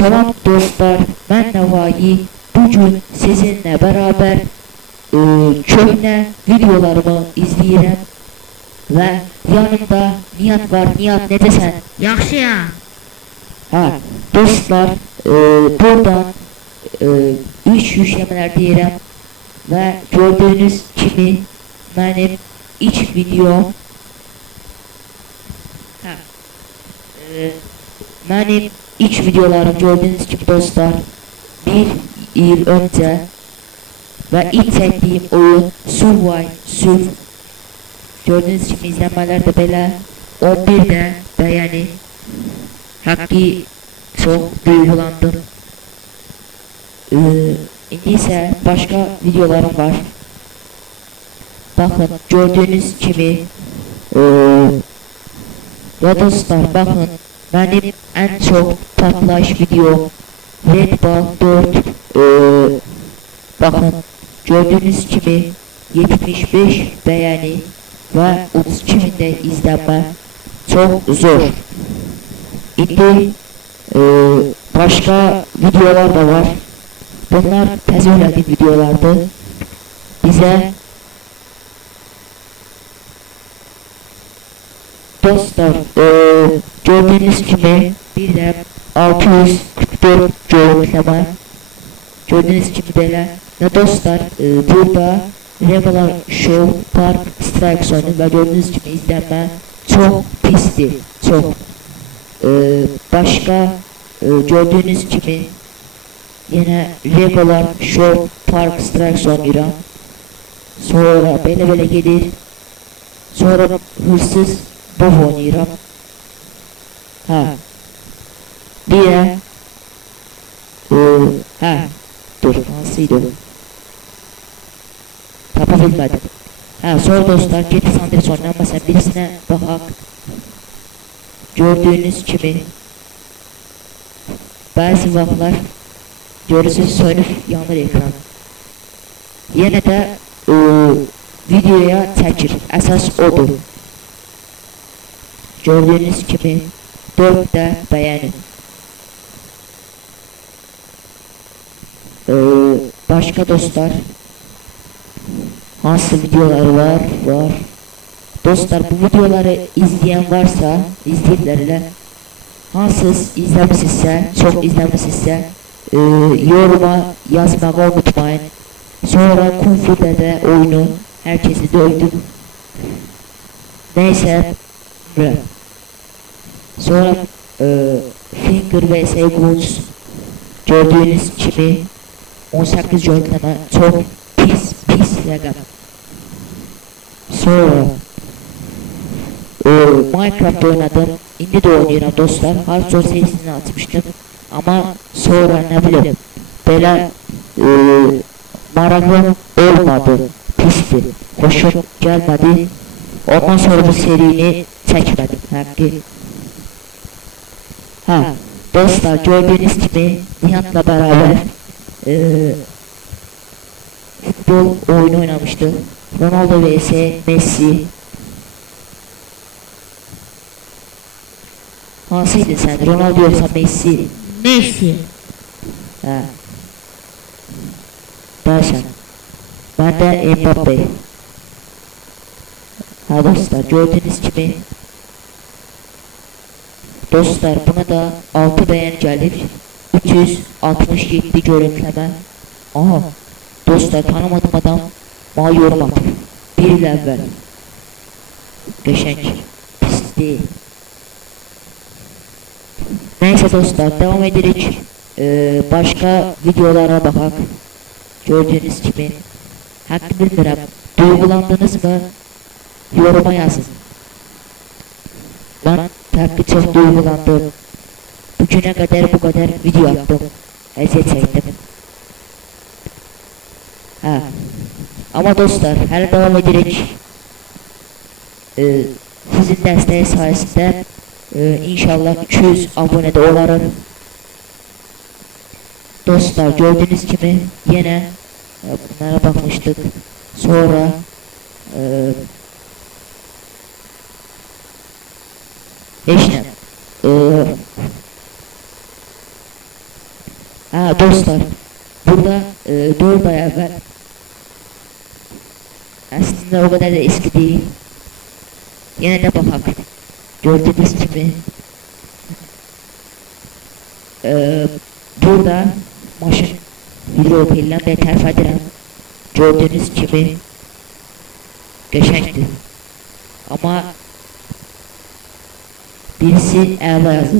Salam dostlar, ben Navai. Bugün sizinle beraber köhnə videolarımı izləyirəm və yanımda Nihat var. Nihat, necəsən? Yaxşıyam. Dostlar, buradan üç yükləmələr deyirəm və gördüyünüz kimi mənim ilk videom mənim ilk videolarım gördüğünüz gibi dostlar bir yıl önce ve ilk çektiğim oyun Survive gördüğünüz gibi izlenmeler de belə 11 de beğeni hakkı çok duygulandım. İndi ise başka videolarım var. Bakın gördüğünüz gibi ya dostlar, bakın benim en çok patlaş video Red Ball 4 bakın gördüğünüz gibi 75 beğeni ve 32 binde izlenme, çok zor. İndi başka videolar da var. Bunlar təzələdi videolardı. Bize dostlar gördüğünüz gibi bir de 644 görüntüleme gördüğünüz gibi belə ve dostlar burada Regular Show Park Strike oyunu ve gördüğünüz gibi izlenme çok pisti, çok. Başka gördüğünüz gibi yine Regular Show Park Strike oynayıram. Sonra belə gelir. Sonra hırsız Bob oynayıram. Bir de dur, nasıldı o? Tapabilmedim. Sonra dostlar GTA San Andreas oynanmasa birisine bakak. Gördüğünüz gibi bazı vaxtlar görürsünüz sönüp yanır ekran. Yine de videoya çəkir. Əsas odur. Gördüğünüz gibi 4 de beğenin. Başka dostlar hansı videoları var? Dostlar, bu videoları izleyen varsa, izleyicilerle hansız izlemişsizsə, çok izlemişsizsə yoruma yazmağı unutmayın. Sonra Kung Fu Dede oyunu herkesi dövdüm. Neyse, sonra Finger vs Guns gördüğünüz gibi 18 görüntüleme, çok pis rəqəm. Sonra Minecraft oynadım. İndi de oynayıram dostlar. Hardcore serisini açmıştım. Ama sonra ne bileyim belə maraqlı olmadı. Pisti. Hoşum gelmedi. Ondan sonra bu serini çekmedim. Dostlar, gördüğünüz gibi Nihat'la beraber futbol oyunu oynamıştı. Ronaldo vs Messi. Hansıydı sen? Ronaldo yoksa Messi? Messi. Başan. Ben de Mbappe. Dostlar, gördüğünüz gibi dostlar, buna da 6 beğen gelir. 367 görüntüleme. Dostlar, tanımadığım adam bana yorum atır. Bir il əvvəl. Qəşəng. Pis değil. Neyse dostlar, devam edirik. Başka videolara bakak. Gördüğünüz gibi hakkı bilmirəm. Duygulandınız mı? Yoruma yazın. Ben hakkı çok duygulandım. Bugüne kadar bu kadar video attım. Eziyet çektim. Ama dostlar, her devam edirik. Sizin dəstəyi sayesinde inşallah 200 abonede olarım. Dostlar, gördüğünüz gibi yine bunlara bakmıştık. Sonra heç nə Ha dostlar, burada 4 ay evvel, aslında o kadar da eski değil. Yine de bakak. Gördüğünüz gibi burada maşın hidropilden ve terfediren gördüğünüz gibi geçekti. Ama birisi əla yazdı.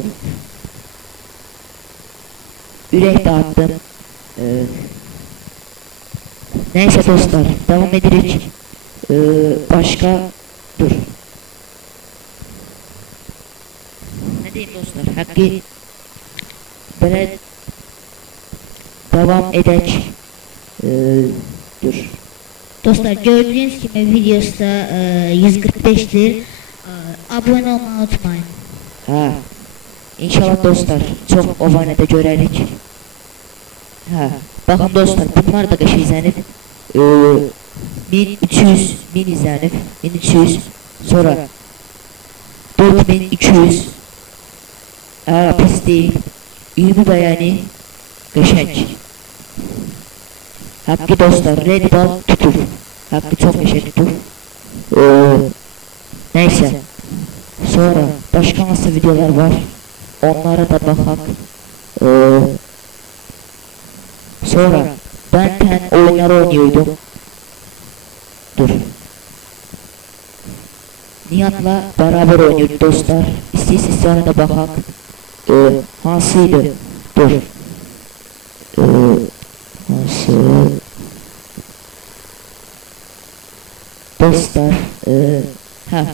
Ürək dağıttım. Neyse dostlar, devam edirik. Başka dur. Ne diyeyim dostlar, hakkı böyle devam edek. Dur. Dostlar gördüğünüz gibi videosu 145'tir. Abone olmayı unutmayın. Ha. İnşallah dostlar çok ovanede görerik. Ha. Bakın dostlar, bunlar da kış izlenip 1300 bin izlenip 1300 sonra 4200 eğer pis değil 20 beğeni geçenç. Hakkı dostlar, red ball tutur. Hakkı çok geçe tutur. Neyse. Sonra başka nasıl videolar var? Onlara da bakak. Sonra ben oyunları oynuyordum. Dur. Nihat'la beraber oynuyorduk dostlar. İsterseniz sonra da bakak. Hansıydı? Dur. Nasıl? Dostlar. Ha.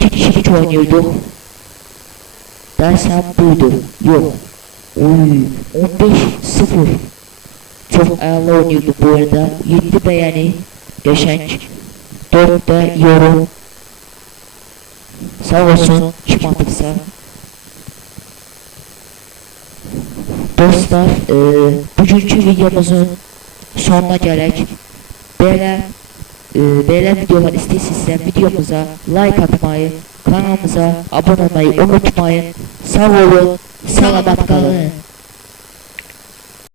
2 kişilik oynuyorduk. Dersem buydu. Yok. 15-0. Çok ağırlı oynuyorduk bu arada. 7 beğeni geçenç. 4 de yorum. Sağ olsun çıkmadıksa. Dostlar, bugünkü videomuzun sonuna gerek. Böyle videolar isterseniz videomuza like atmayı, kanalımıza abone olmayı unutmayın. Sağ olun, selamat kalın.